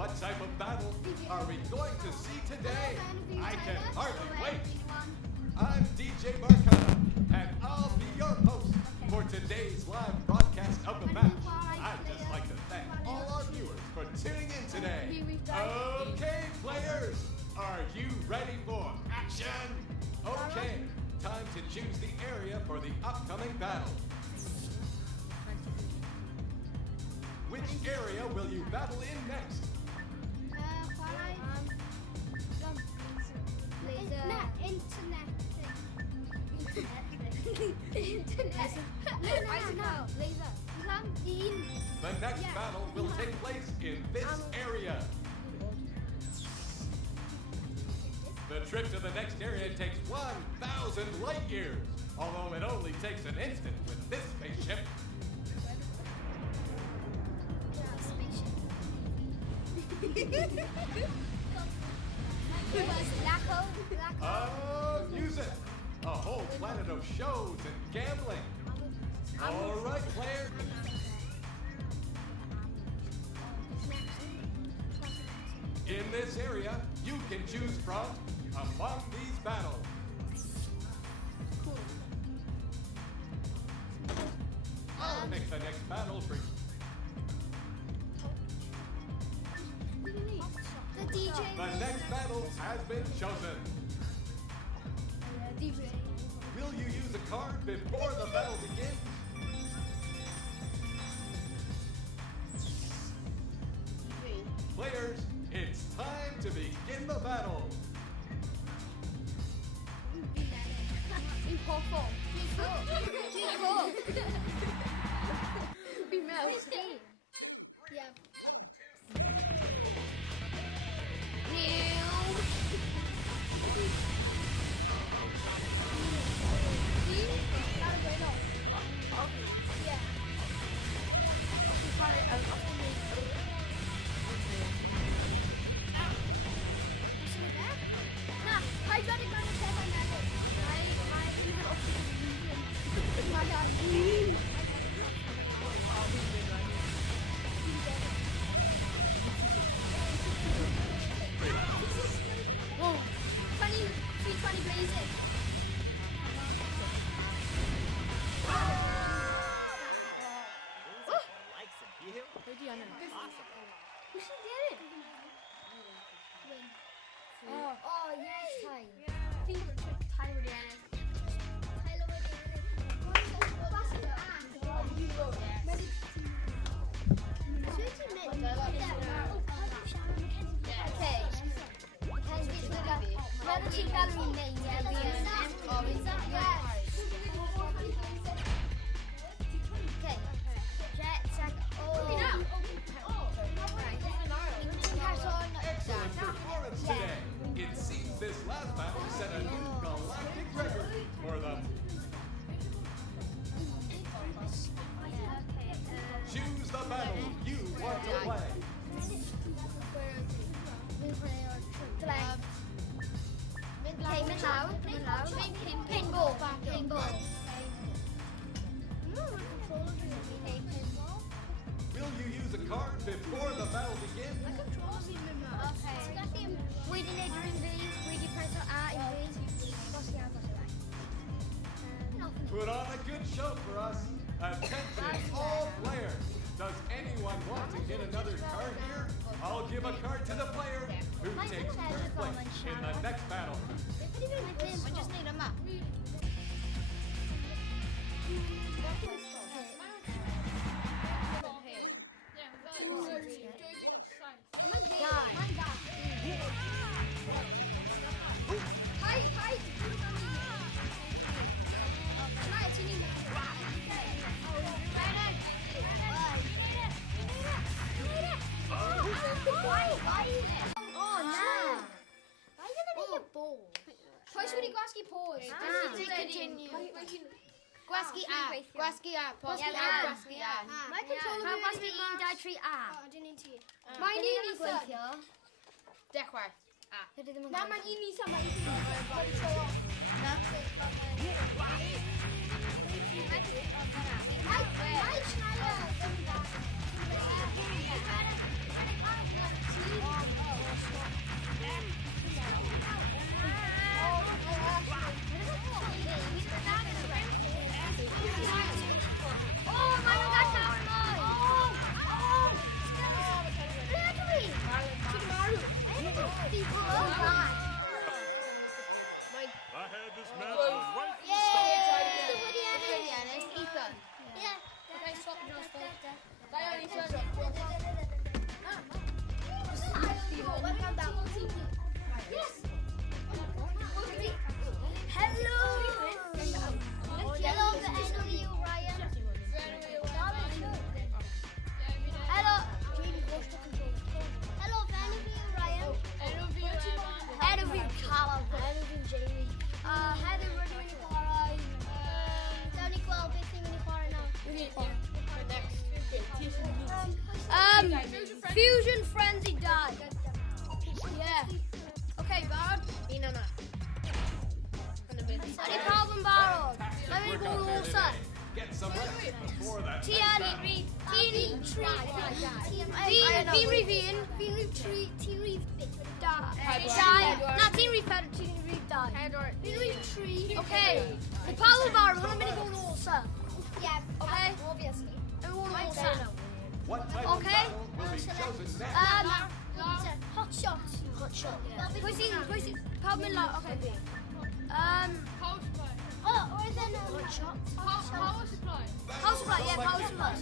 What type of battle are we going to see today? I can hardly wait. I'm DJ Marcana, and I'll be your host for today's live broadcast of the match. I'd just like to thank all our viewers for tuning in today. Okay, players, are you ready for action? Okay, time to choose the area for the upcoming battle. Which area will you battle in next? The next battle will take place in this area. The trip to the next area takes 1,000 light years, although it only takes an instant with this spaceship. Use it! A whole planet of shows and gambling. All right, players. In this area, you can choose from among these battles. I'll make the next battle for you. The next battle has been chosen. Will you use a card before the battle begins? Players, it's time to begin the battle. Will you use a card before the battle begins? Put on a good show for us. Attention, all players. Does anyone want to get another card here? I'll give a card to the player who takes first place in the next battle. I just need a map. Gwaski A. Gwaski A. Gwaski A. Gwaski A. Mae control Mae yn gwaski 1, 2, 3 A. Dyn ni'n ti. Mae'n un i gweithio. Dechrau. A. Na, mae'n un i sa, mae'n un i sa. Na. Mae'n siarad. Yes. Hello. Hello, the end of you, Ryan. Hello. Hello, the end of you, Ryan. End of you, Callum. End of you, Jamie. Heather, we're doing it for Tony Quell, big team in the corner now. Fusion Frenzy died. Yeah. Okay, guard. Sorry, Calvin Barrow. Let me go also. Get some rest before that. Tiani, Tiani, Tree. Okay. The power bar. Let me go also. Yeah. Okay. Obviously. And we'll also. What type of Okay. battle will be chosen next? Hot shot. Hot shot. Where's it? Calvin Low. Okay. Or is there no hot shot? Power supply. Power supply. Yeah, power supply.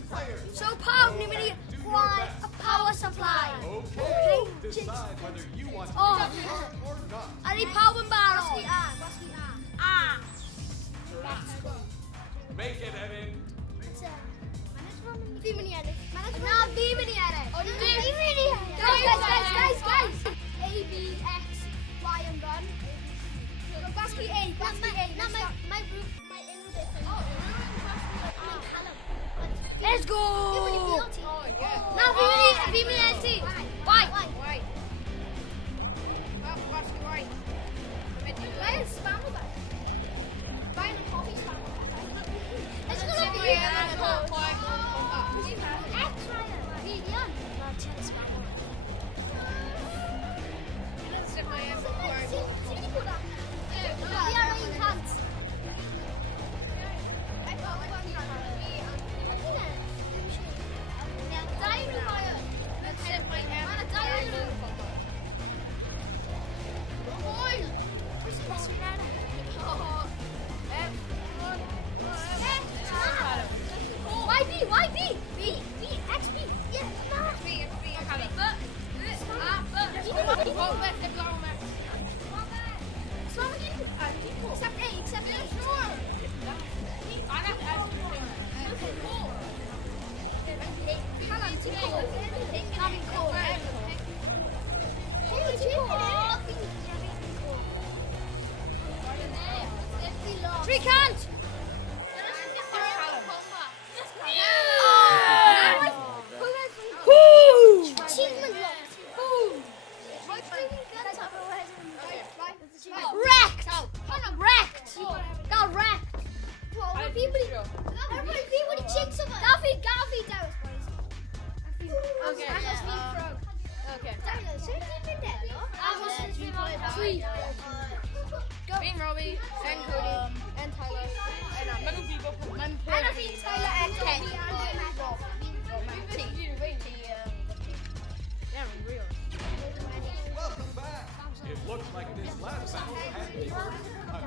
So power. Why a power supply? Okay. Decide whether you want to Oh. be or not. I need power and barrel. Ah. Make it Evan. Guys. A, B, X, Y, and gun. Basket A. Not my group. My Let's go. Now V-Mini Why? Why is spam with that? Buying a coffee spam. It's gonna be Tree can't! Wrecked! Got wrecked! Everybody chinks of it! Garfield Dowers, boys. Okay. Three. Me and Robbie, and Cody, and Tyler, and I think Tyler and Ken. Welcome back. It looks like this last battle had viewers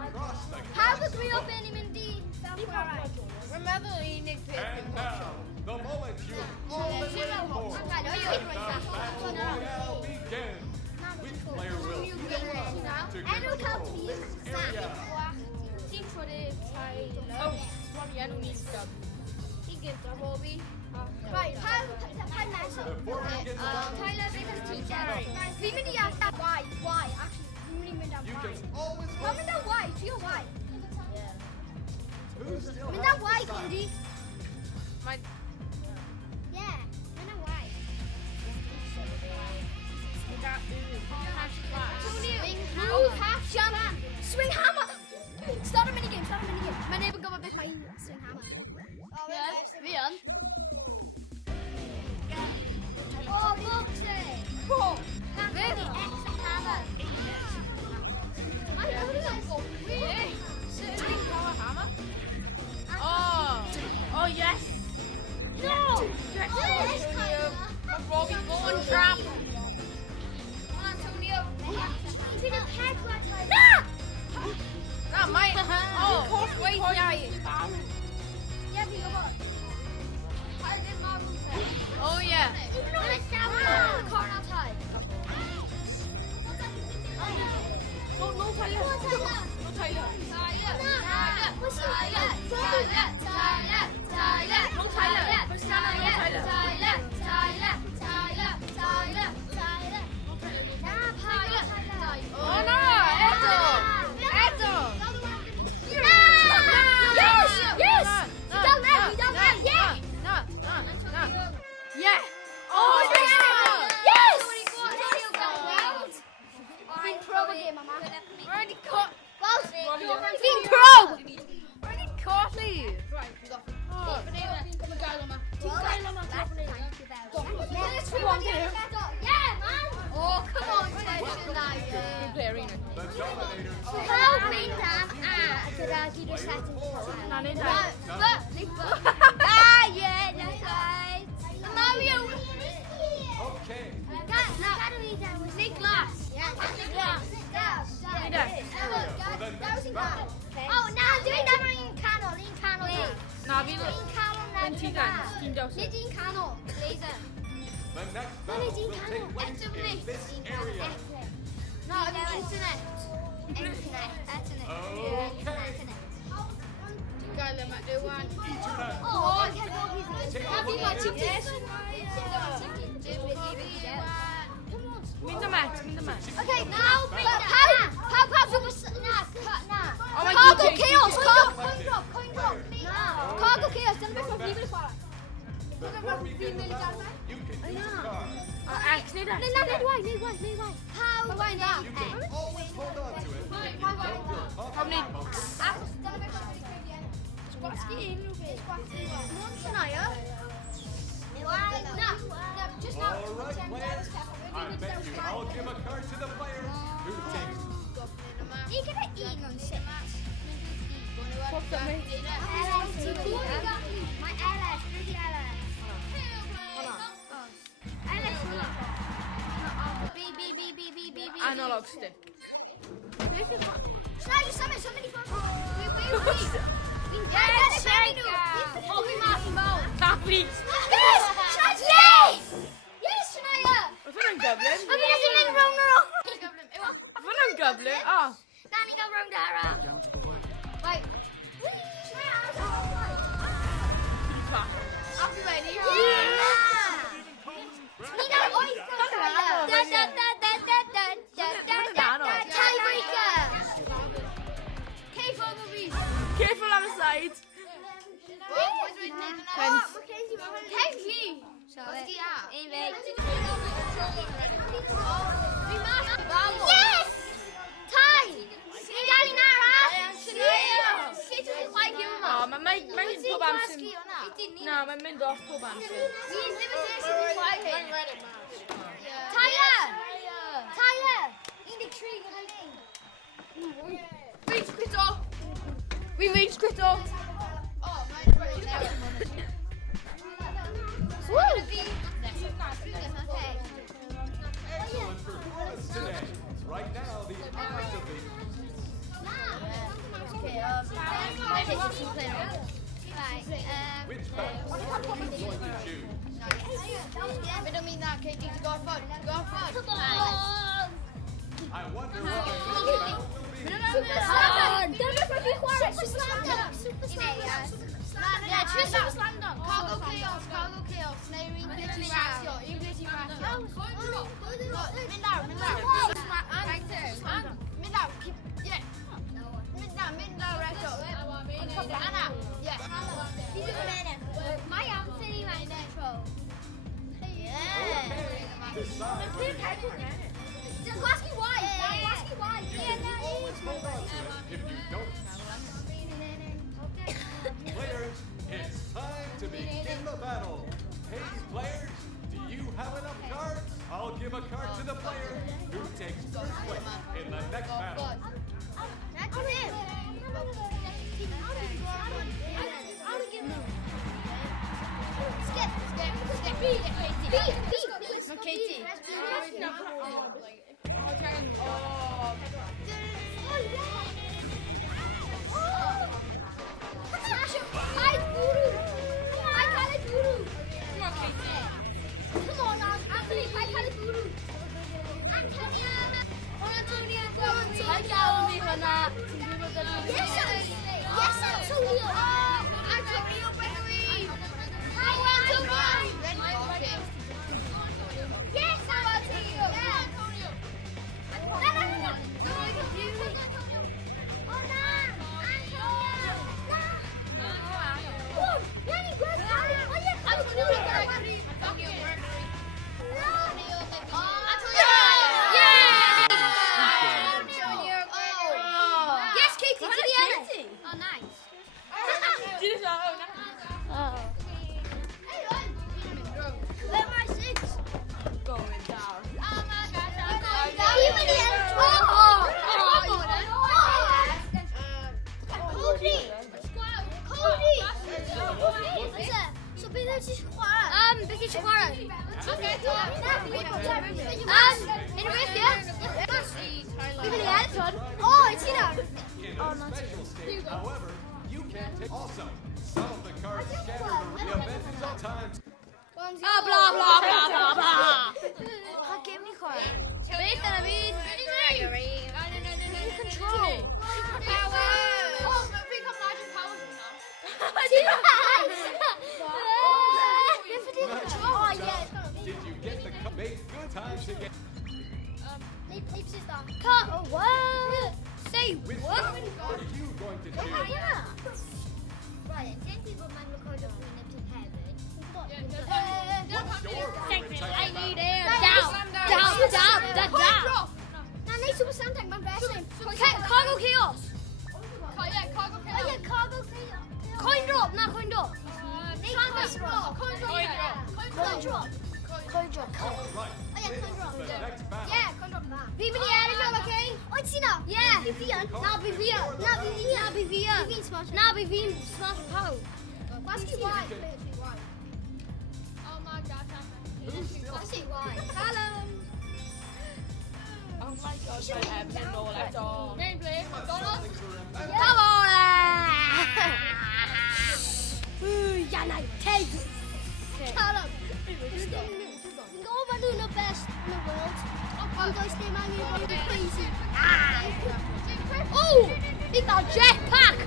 across the How was we up in him in D? Remember you need to And now, the moment you've all been waiting for. I know you The battle royale begins. Which player will you want to control this area? Team for the Tyler. Robbie, I don't need stuff. He gives the Robbie. Right, Before we get started, Tyler, because teacher. We need to ask that why. Actually, we need to you why. can always How many that why? Do you know why? Who still I mean has that to why, decide? Cody. My Yeah, I know why. Swing hammer. Start a minigame. My neighbor got a bit my swing hammer. Oh, boxing. Oh, very extra hammer. My Oh yes. No. Robbie going trap. Antonio. He's in a head right now. No. Not mine. Oh, wait, yeah. Yeah, you go on. I did marble set. Oh yeah. Even though it's down the car outside. Oh no. Karagi just had to. Nou, nee, No, daar. but. Ah, yeah, that's right. Mario. Okay. Niklas. Oh, now doing that in Cano. Nou, wie wil? En Tigan. 10.000. Niet in Cano. Lezen. The next battle will take place in this area. No, op internet. Internet. Okay. Kijk, maar de one. Ethernet. Oh, ik heb ook iets. Take a Heb je look wat at typisch? Minder maat, minder maat. Okay, now how super nah. Oh my Cargo God, chaos, Collective coin drop. players. Cargo chaos, dan ben ik van vliegen vallen. Before we begin the battle, you can use a card. Alex, nee, daar. Nee, why? How? You can always hold on to it. If you don't feel comfortable. All right, players. I bet you all give a card to the player who takes Ik heb er één zet. Pop dat mee. My eyelash, pretty eyelash. Eyelash. B. Analog stick. Snijden, somebody Wait. Yes, oh, we maken hem wel. Taffie. Yes! Yes! Yes, snijden! Wat een goblin? Oh, we zijn in de room. Wat een goblin? Ah. Danny, go room Dara. down to the wire. Wait. Afgewijn Niet ooit. Tiebreaker. Careful on the side. Kenzie. Eén week. Yes! Tie! Daddy Nara! Oh, maar mijn popbaan Nou, mijn dorp popbaan Tyler! In the tree. Wie weet squitto? Excellent performance today. Right now, the odds of the which battle are you going to choose? I wonder what the next battle will be. Cargo chaos, snaring, glitchy ratio, glitchy ratio. My arm sitting right natural. Decide whether Just ask me why. Ask me why. you always hold on to it. If you don't, players, it's time to begin the battle. Hey, players, do you have enough cards? I'll give a card to the player who takes first place in the next battle. That's him. Katie. Hi, Guru. Hi, Kali Guru. Come on, Anthony. Hi, Kali Guru. Antonia. Antonia. Yes, Antonio. Antonio, Gregory. Hi, Antonio. Yes, Antonio. No. Oh, no. Antonio. No. Yanni, grab Kali. Oh, yeah, Kali Guru. Yes, Katie, to the end. Oh, nice. Dit is wel Where my six? going down. Even the end. Oh, Thank you tomorrow. Okay, so Anyway, yeah. Even the attitude. Oh, it's you know. In a special stage, however, you can take also some of the cards scattered around the event is all times. Blah blah blah blah blah blah. Can't get me card. Wait, that means. Control. Power. Oh, I think I'm magic powers now. Oh yeah. Did you get the card? Make good time to get Cut. Oh what? Say which what? one are you going to choose? Yeah. Right, 10 people might record up in empty heaven. What's your favorite type I of need battle? it. Down. Now, next super Santa, my best name. Cargo chaos. Cargo Oh yeah, cargo chaos. Coin drop, not coin drop. Coin drop. All right. Oh yeah, coin drop. The next battle. Yeah, coin drop. Viva the animal, okay? Oh, Tina. Yeah. Now be via. Now be via. Smash power. What's the why? Oh my gosh, Who's still What's it why? Hello. Oh my gosh, I have no left on. gameplay. McDonald's. things are in Come on. Yeah, nice. Take it. Callum. Go over doing the best in the world. I'm going to stay man in the crazy. Oh, he got jetpack.